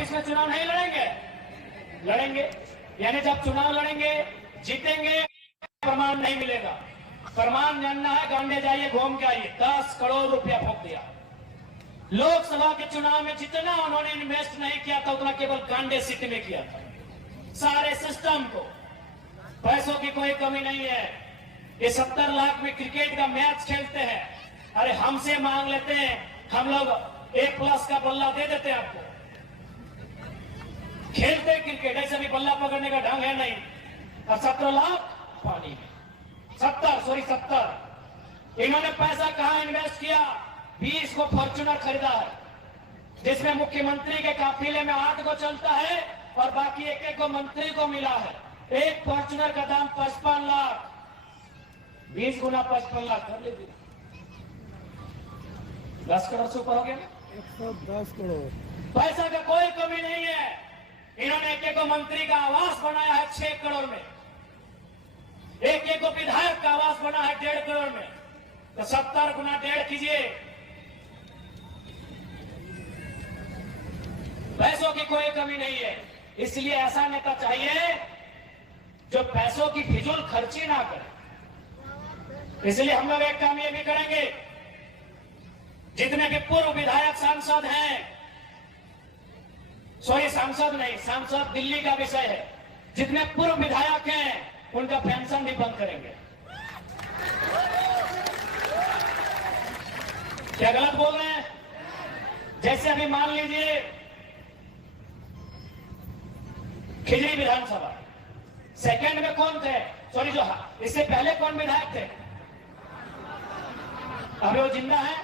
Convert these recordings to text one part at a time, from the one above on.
भविष्य में चुनाव नहीं लड़ेंगे? लड़ेंगे। यानी जब चुनाव लड़ेंगे, जीतेंगे, प्रमाण नहीं मिलेगा। प्रमाण जानना है, गांडे जाइए, घूम के आइए। 10 करोड़ रुपया फूंक दिया। लोकसभा के चुनाव में जितना उन्होंने इन्वेस्ट नहीं किया था उतना केवल गांडे सिटी में किया था। सारे सिस्टम को, पैसों की कोई कमी नहीं है। ये 70 लाख में क्रिकेट का मैच खेलते हैं, अरे हमसे मांग लेते हैं, हम लोग A+ का बल्ला दे देते हैं आपको। खेलते क्रिकेट, ऐसे भी बल्ला पकड़ने का ढंग है नहीं। और 17 लाख पानी में, 70 इन्होंने पैसा कहां इन्वेस्ट किया? 20 को फॉर्च्यूनर खरीदा है, जिसमें मुख्यमंत्री के काफिले में 8 को चलता है और बाकी एक को मंत्री को मिला है। एक फॉर्च्यूनर का दाम 55 लाख, 20 गुना 55 लाख कर लीजिए, 10 करोड़ से ऊपर हो गया। 110 करोड़। पैसा का कोई कमी नहीं है। इन्होंने एक को मंत्री का आवास बनाया है 6 करोड़ में, एक को विधायक का आवास बना है 1.5 करोड़ में। तो 70 गुना 1.5 कीजिए। पैसों की कोई कमी नहीं है। इसलिए ऐसा नेता चाहिए जो पैसों की फिजूल खर्ची ना करे। इसलिए हम लोग एक काम ये भी करेंगे, जितने भी पूर्व विधायक सांसद हैं, सॉरी सांसद नहीं, सांसद दिल्ली का विषय है, जितने पूर्व विधायक हैं उनका पेंशन भी बंद करेंगे। क्या गलत बोल रहे हैं? जैसे अभी मान लीजिए खिजड़ी विधानसभा, सेकंड में कौन थे? सॉरी, जो इससे पहले कौन विधायक थे? अभी वो जिंदा है,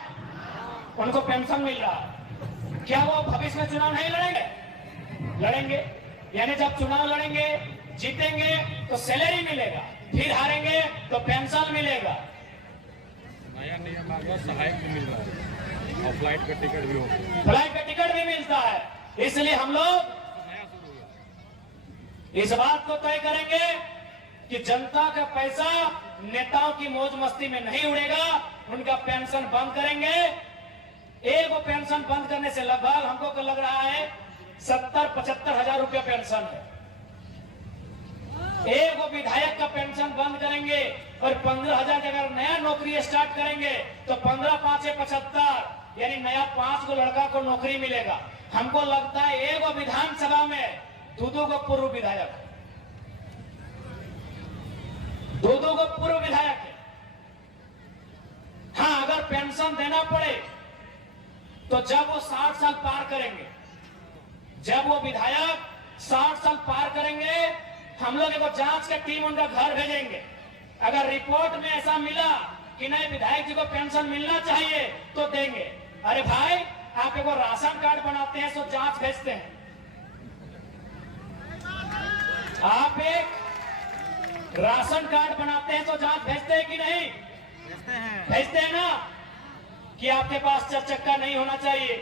उनको पेंशन मिल रहा है। क्या वो भविष्य में चुनाव नहीं लड़ेंगे? लड़ेंगे। यानी जब चुनाव लड़ेंगे, जीतेंगे तो सैलरी मिलेगा, फिर हारेंगे तो पेंशन मिलेगा। नया नियम आ गया, सहायक भी मिल रहा है और फ्लाइट का टिकट भी होगा। फ्लाइट का टिकट भी मिलता है। इसलिए हम लोग इस बात को तय करेंगे कि जनता का पैसा नेताओं की मौज मस्ती में नहीं उड़ेगा। उनका पेंशन बंद करेंगे। एक वो पेंशन बंद करने से लगभग हमको को लग रहा है 70-75 हजार रुपया पेंशन है। एक वो विधायक का पेंशन बंद करेंगे और 15,000 की अगर नया नौकरी स्टार्ट करेंगे तो 15 5 75, यानी नया 5 को लड़का को नौकरी मिलेगा। हमको लगता है एक वो विधानसभा में दो को पूर्व विधायक, 2 को पूर्व विधायक है। हाँ, अगर पेंशन देना पड़े तो जब वो 60 साल पार करेंगे, जब वो विधायक 60 साल पार करेंगे, हम लोग एक जांच की टीम उनका घर भेजेंगे। अगर रिपोर्ट में ऐसा मिला कि नहीं विधायक जी को पेंशन मिलना चाहिए तो देंगे। अरे भाई, आप एक राशन कार्ड बनाते हैं तो जांच भेजते हैं, आप एक राशन कार्ड बनाते हैं तो जांच भेजते हैं कि नहीं? भेजते हैं ना। कि आपके पास 4 चक्का नहीं होना चाहिए,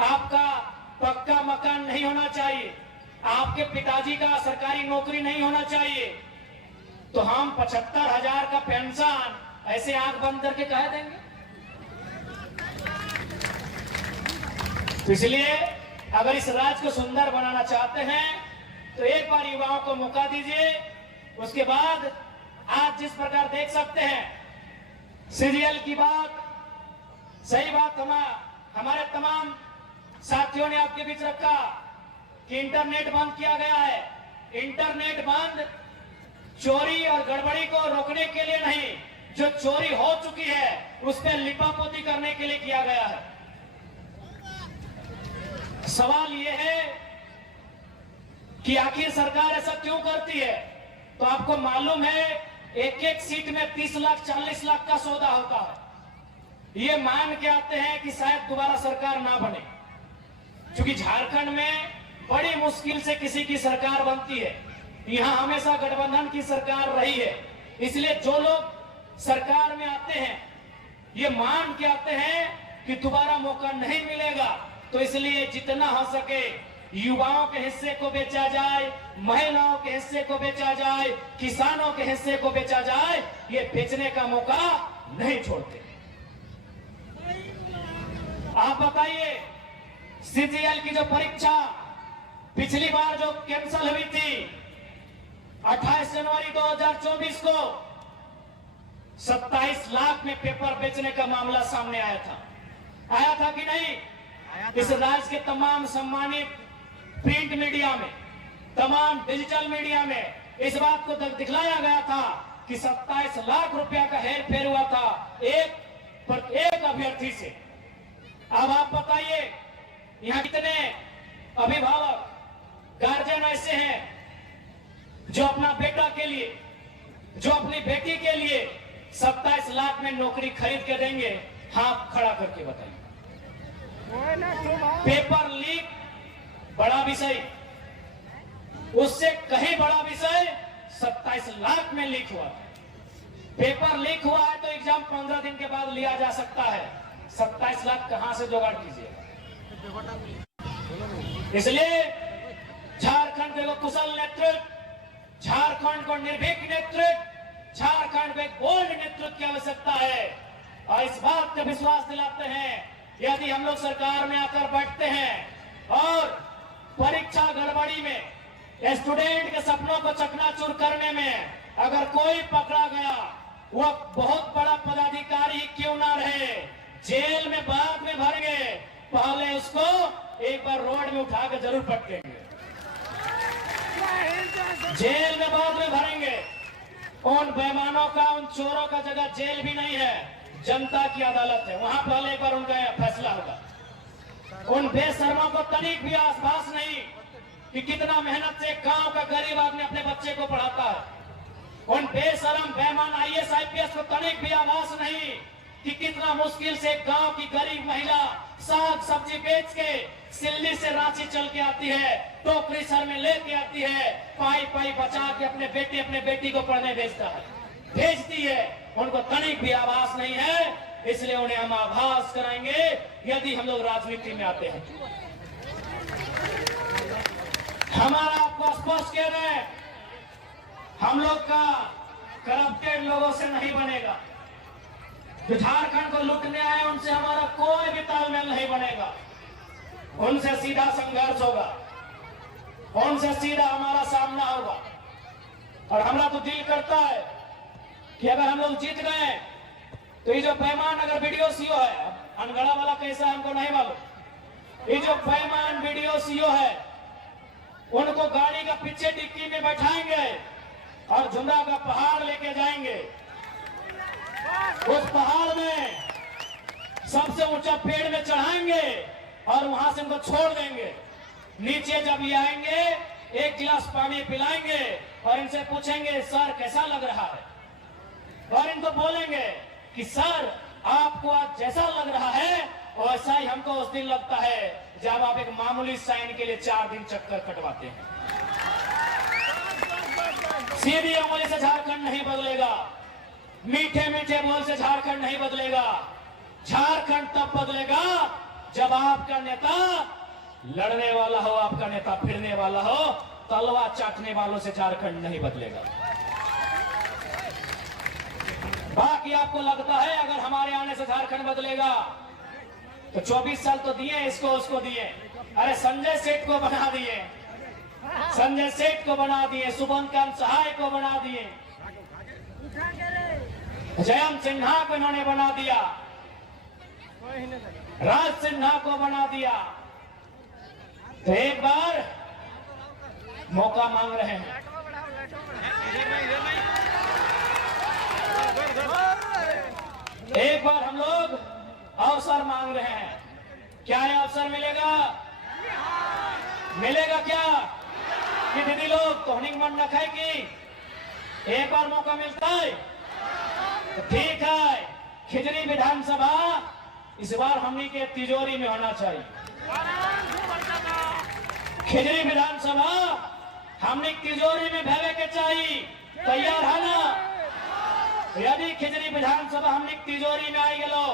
आपका पक्का मकान नहीं होना चाहिए, आपके पिताजी का सरकारी नौकरी नहीं होना चाहिए, तो हम 75,000 का पेंशन ऐसे आंख बंद करके कह देंगे? तो इसलिए अगर इस राज्य को सुंदर बनाना चाहते हैं तो एक बार युवाओं को मौका दीजिए। उसके बाद आज जिस प्रकार देख सकते हैं सीरियल की बात, सही बात हमारे तमाम साथियों ने आपके बीच रखा कि इंटरनेट बंद किया गया है। इंटरनेट बंद चोरी और गड़बड़ी को रोकने के लिए नहीं, जो चोरी हो चुकी है उस पर लिपापोती करने के लिए किया गया है। सवाल यह है कि आखिर सरकार ऐसा क्यों करती है? तो आपको मालूम है एक सीट में 30 लाख 40 लाख का सौदा होता है। ये मान के आते हैं कि शायद दोबारा सरकार ना बने, क्योंकि झारखंड में बड़ी मुश्किल से किसी की सरकार बनती है। यहां हमेशा गठबंधन की सरकार रही है। इसलिए जो लोग सरकार में आते हैं ये मान के आते हैं कि दोबारा मौका नहीं मिलेगा। तो इसलिए जितना हो सके युवाओं के हिस्से को बेचा जाए, महिलाओं के हिस्से को बेचा जाए, किसानों के हिस्से को बेचा जाए, ये बेचने का मौका नहीं छोड़ते। आप बताइए सीजीएल की जो परीक्षा पिछली बार जो कैंसिल हुई थी 28 जनवरी 2024 को 27 लाख में पेपर बेचने का मामला सामने आया था कि नहीं? इस राज्य के तमाम सम्मानित प्रिंट मीडिया में, तमाम डिजिटल मीडिया में इस बात को दिखलाया गया था कि 27 लाख रुपया का हेर फेर हुआ था एक अभ्यर्थी से। अब आप बताइए यहाँ कितने अभिभावक गार्जियन ऐसे हैं जो अपना बेटा के लिए, जो अपनी बेटी के लिए 27 लाख में नौकरी खरीद के देंगे? हाथ खड़ा करके बताइए। पेपर लीक बड़ा विषय, उससे कहीं बड़ा विषय 27 लाख में लीक हुआ। पेपर लीक हुआ है तो एग्जाम 15 दिन के बाद लिया जा सकता है, 27 लाख कहां से जुगाड़ कीजिएगा? इसलिए झारखंड को कुशल नेतृत्व, झारखंड को निर्भीक नेतृत्व, झारखंड में बोल्ड नेतृत्व की आवश्यकता है। और इस बात का विश्वास दिलाते हैं, यदि हम लोग सरकार में आकर बैठते हैं और परीक्षा गड़बड़ी में, स्टूडेंट के सपनों को चकनाचूर करने में अगर कोई पकड़ा गया, वह बहुत बड़ा पदाधिकारी क्यों ना रहे, जेल में बाद में भरेंगे, पहले उसको एक बार रोड में उठा के जरूर पटकेंगे, जेल में बाद में भरेंगे। उन बेईमानों का, उन चोरों का जगह जेल भी नहीं है, जनता की अदालत है, वहां पहले एक बार उनका फैसला होगा। उन बेशर्मों को तनिक भी आभास नहीं कि कितना मेहनत से गांव का गरीब आदमी अपने बच्चे को पढ़ाता है। उन बेशरम बेईमान आईएएस आईपीएस को तनिक भी आभास नहीं कि कितना मुश्किल से गांव की गरीब महिला साग सब्जी बेच के सिल्ली से रांची चल के आती है, टोकरी सर में लेके आती है, पाई पाई बचा के अपने बेटी को पढ़ने भेजती है। उनको तनिक भी आभास नहीं है, इसलिए उन्हें हम आभास कराएंगे यदि हम लोग राजनीति में आते हैं। हमारा आपको स्पष्ट कह रहे हैं, हम लोग का करप्टेड लोगों से नहीं बनेगा। जो झारखंड को लूटने आए उनसे हमारा कोई भी तालमेल नहीं बनेगा, उनसे सीधा संघर्ष होगा, उनसे सीधा हमारा सामना होगा। और हमारा तो दिल करता है कि अगर हम लोग जीत गए तो ये जो बेईमान अगर वीडियो सीओ है, अनगढ़ा वाला कैसा है हमको नहीं मालूम, ये जो बेईमान वीडियो सीओ है उनको गाड़ी का पीछे डिक्की में बैठाएंगे और झुमरा का पहाड़ लेके जाएंगे। उस पहाड़ में सबसे ऊंचा पेड़ में चढ़ाएंगे और वहां से उनको छोड़ देंगे। नीचे जब ये आएंगे एक गिलास पानी पिलाएंगे और इनसे पूछेंगे सर कैसा लग रहा है, और इनको बोलेंगे कि सर आपको आज जैसा लग रहा है वैसा ही हमको उस दिन लगता है जब आप एक मामूली साइन के लिए 4 दिन चक्कर कटवाते हैं। सीधी उंगली से झारखंड नहीं बदलेगा, मीठे मीठे बोल से झारखंड नहीं बदलेगा। झारखंड तब बदलेगा जब आपका नेता लड़ने वाला हो, आपका नेता फिरने वाला हो, तलवा चाटने वालों से झारखंड नहीं बदलेगा। बाकी आपको लगता है अगर हमारे आने से झारखंड बदलेगा तो 24 साल तो दिए, इसको उसको दिए, अरे संजय सेठ को बना दिए, संजय सेठ को बना दिए, शुभंकर सहाय को बना दिए, जयंत सिन्हा को इन्होंने बना दिया, राज सिन्हा को बना दिया। तो एक बार मौका मांग रहे हैं, एक बार हम लोग अवसर मांग रहे हैं। क्या ये अवसर मिलेगा? मिलेगा क्या कि दीदी लोग तो मन न खाएगी? एक बार मौका मिलता है तो ठीक है। खिजरी विधानसभा इस बार हमनी के तिजोरी में होना चाहिए। खिजरी विधानसभा हमनी तिजोरी में भेवे के चाहिए, तैयार है ना? यदि खिजरी विधानसभा हमने तिजोरी में आई गलो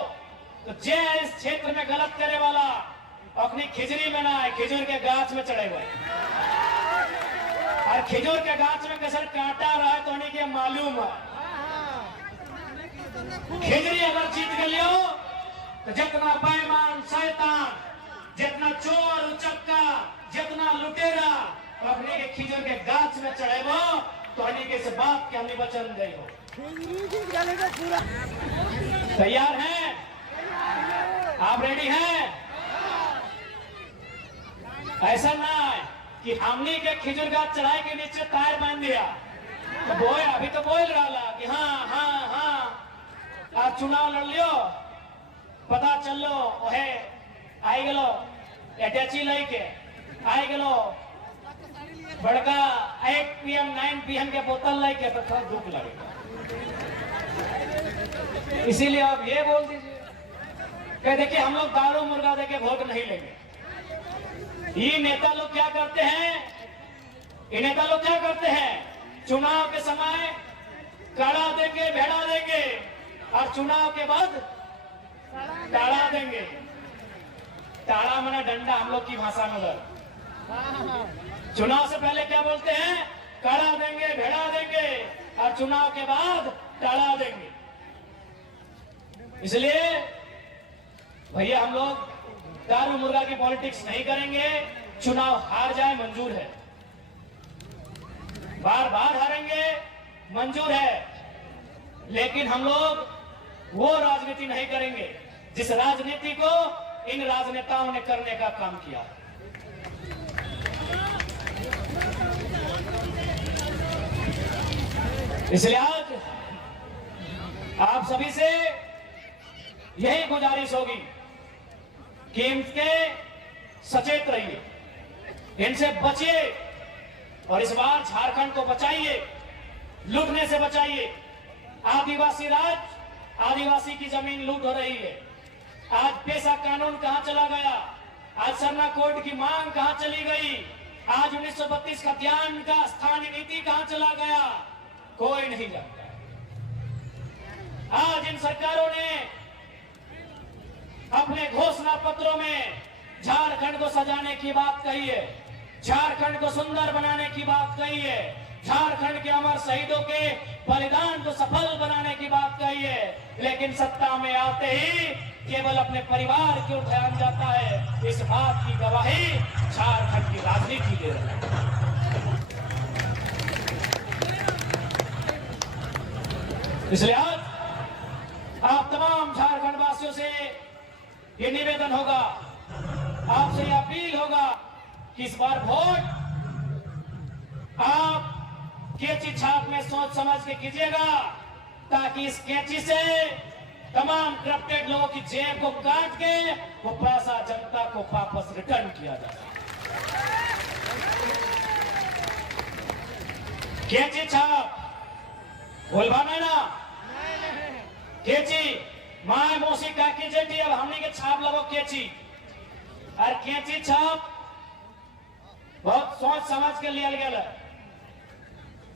तो जे इस क्षेत्र में गलत करे वाला अपनी खिजरी में ना आए, खिजूर के गाछ में चढ़े हुए, और खिजूर के गाछ में कैसे कांटा रहा है तो उन्हीं के मालूम है। खिजरी अगर जीत गलियो तो जितना बेईमान शैतान जितना चोर उचक्का जितना लुटेरा अपने के खिजर के गाछ में चढ़ेबो तो हनी के से बाप के हमने वचन दे हो। तैयार हैं आप? रेडी हैं? ऐसा ना है कि हमने के खिजूर गाछ चढ़ाई के नीचे टायर बांध दिया तो बोए अभी तो बोल रहा कि हाँ हाँ हाँ आज चुनाव लड़ लियो पता चल लो ओहे आई गलो अटैची लेके आई गलो बड़का 8 PM 9 PM के बोतल लेके तो थोड़ा दुख लगेगा। इसीलिए आप ये बोल दीजिए कि देखिए हम लोग दारू मुर्गा देके वोट नहीं लेंगे। ये नेता लोग क्या करते हैं? ये नेता लोग क्या करते हैं? चुनाव के समय कड़ा देंगे भेड़ा देंगे और चुनाव के बाद टाड़ा देंगे। टाड़ा माना डंडा हम लोग की भाषा में उधर। चुनाव से पहले क्या बोलते हैं? कड़ा देंगे भेड़ा देंगे और चुनाव के बाद टाड़ा देंगे। इसलिए भैया हम लोग दारू मुर्गा की पॉलिटिक्स नहीं करेंगे। चुनाव हार जाए मंजूर है, बार बार हारेंगे मंजूर है, लेकिन हम लोग वो राजनीति नहीं करेंगे जिस राजनीति को इन राजनेताओं ने करने का काम किया। इसलिए आज आप सभी से यही गुजारिश होगी कि इनके सचेत रहिए, इनसे बचिए और इस बार झारखंड को बचाइए, लूटने से बचाइए। आदिवासी राज, आदिवासी की जमीन लूट हो रही है। आज पेशा कानून कहां चला गया? आज सरना कोड की मांग कहां चली गई? आज 1932 का ध्यान का स्थानीय नीति कहां चला गया? कोई नहीं जानता। आज इन सरकारों ने अपने घोषणा पत्रों में झारखंड को सजाने की बात कही है, झारखंड को सुंदर बनाने की बात कही है, झारखंड के अमर शहीदों के बलिदान को सफल बनाने की बात कही है, लेकिन सत्ता में आते ही केवल अपने परिवार की ओर ध्यान जाता है। इस बात की गवाही झारखंड की राजनीति दे रही है। इसलिए आज आप तमाम झारखंड वासियों से ये निवेदन होगा, आपसे ये अपील होगा कि इस बार वोट आप कैंची छाप में सोच समझ के कीजिएगा, ताकि इस कैंची से तमाम करप्टेड लोगों की जेब को काट के वो पैसा जनता को वापस रिटर्न किया जाए। कैंची छाप बोलवा में ना, कैंची माए मौसी काकी जेठी अब हमने के छाप लगो कैंची, और कैंची छाप बहुत सोच समझ के लिया गया,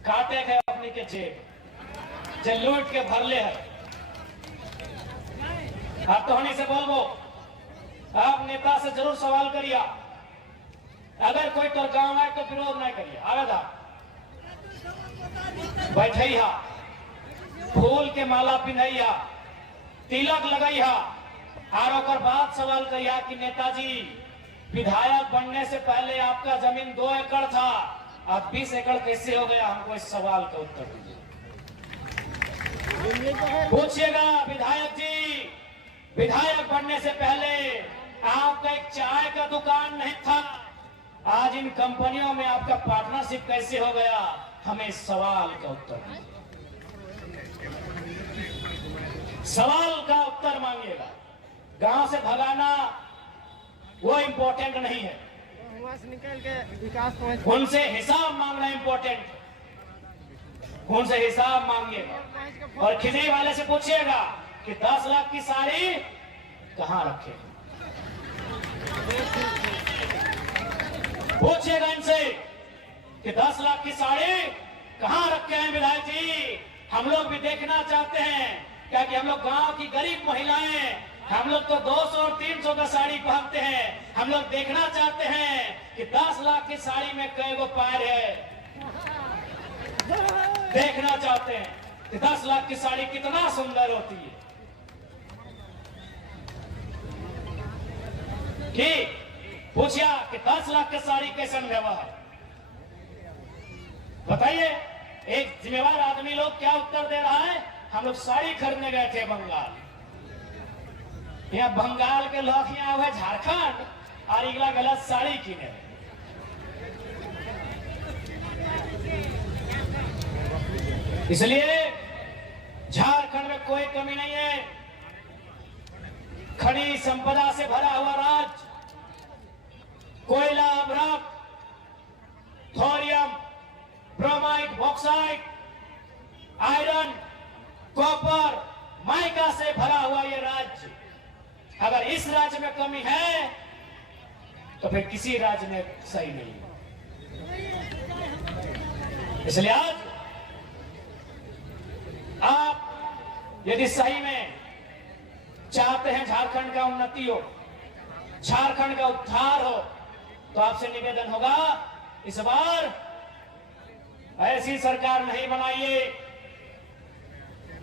काटे गए अपनी के जेब जे लूट के भरले है। आप तो होने से बोलबो, आप नेता से जरूर सवाल करिए, अगर कोई तो गांव आए तो विरोध नहीं करिए, आवेदा बैठिया, फूल के माला पिन्हैया, तिलक लगैया और ओकर बाद सवाल करिया कि नेताजी विधायक बनने से पहले आपका जमीन 2 एकड़ था, अब 20 एकड़ कैसे हो गया? हमको इस सवाल का उत्तर दीजिए। पूछिएगा विधायक जी, विधायक बनने से पहले आपका एक चाय का दुकान नहीं था, आज इन कंपनियों में आपका पार्टनरशिप कैसे हो गया? हमें इस सवाल का उत्तर दीजिए। सवाल का उत्तर मांगिएगा। गांव से भगाना वो इम्पोर्टेंट नहीं है, निकल के विकास उनसे हिसाब मांगना इम्पोर्टेंट, उनसे हिसाब मांगिएगा। और खिजड़ी वाले से पूछिएगा कि 10 लाख की साड़ी कहां रखे, पूछिएगा इनसे कि 10 लाख की साड़ी कहां रखे हैं विधायक जी? हम लोग भी देखना चाहते हैं, क्योंकि हम लोग गांव की गरीब महिलाएं, हम लोग तो 200 और 300 का साड़ी पहनते हैं। हम लोग देखना चाहते हैं कि 10 लाख की साड़ी में कई गो पैर है, देखना चाहते हैं कि 10 लाख की साड़ी कितना सुंदर होती है। कि पूछा कि 10 लाख की साड़ी कैसन व्यवहार, बताइए एक जिम्मेवार आदमी लोग क्या उत्तर दे रहा है? हम लोग साड़ी खरीदने गए थे बंगाल। यहाँ बंगाल के लोग यहाँ हुए झारखंड और अगला गलत साड़ी किने। इसलिए झारखंड में कोई कमी नहीं है। खनिज संपदा से भरा हुआ राज्य, कोयला, अमरक, thorium, chromite, bauxite, iron, copper, mica से भरा हुआ ये राज्य। अगर इस राज्य में कमी है तो फिर किसी राज्य में सही नहीं है। इसलिए आज आप यदि सही में चाहते हैं झारखंड का उन्नति हो, झारखंड का उद्धार हो, तो आपसे निवेदन होगा इस बार ऐसी सरकार नहीं बनाइए,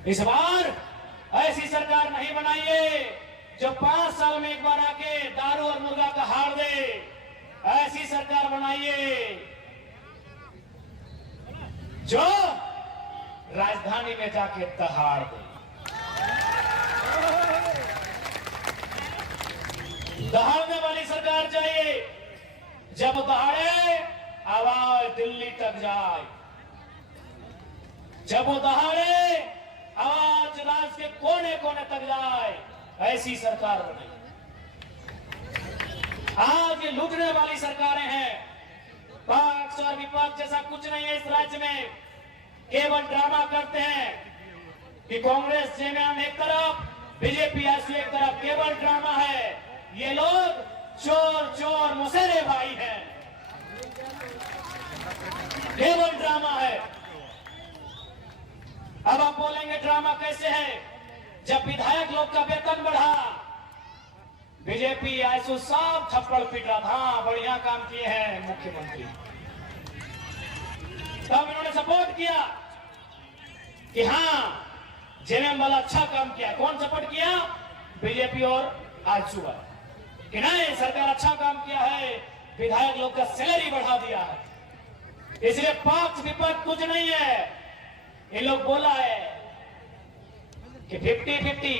इस बार ऐसी सरकार नहीं बनाइए जो 5 साल में एक बार आके दारू और मुर्गा का हार दे। ऐसी सरकार बनाइए जो राजधानी में जाके दहाड़ दे। दहाड़ने वाली सरकार चाहिए, जब दहाड़े आवाज दिल्ली तक जाए, जब वो दहाड़े आवाज राज्य के कोने कोने तक जाए, ऐसी सरकार बने। आज ये लूटने वाली सरकारें हैं, पक्ष और विपक्ष जैसा कुछ नहीं है इस राज्य में। केवल ड्रामा करते हैं कि कांग्रेस जेएमएम एक तरफ, बीजेपी आईएसयू एक तरफ, केवल ड्रामा है। ये लोग चोर चोर मुसेरे भाई हैं, केवल ड्रामा है। अब आप बोलेंगे ड्रामा कैसे है? जब विधायक लोग का वेतन बढ़ा, बीजेपी आईएसयू सब थप्पड़ पीट रहा था, बढ़िया काम किए हैं मुख्यमंत्री। तब इन्होंने सपोर्ट किया कि हाँ जेएमएम वाला अच्छा काम किया। कौन सपोर्ट किया? बीजेपी और आईएसयू वाला, कि नहीं सरकार अच्छा काम किया है, विधायक लोग का सैलरी बढ़ा दिया है। इसलिए पक्ष विपक्ष कुछ नहीं है। ये लोग बोला है कि 50-50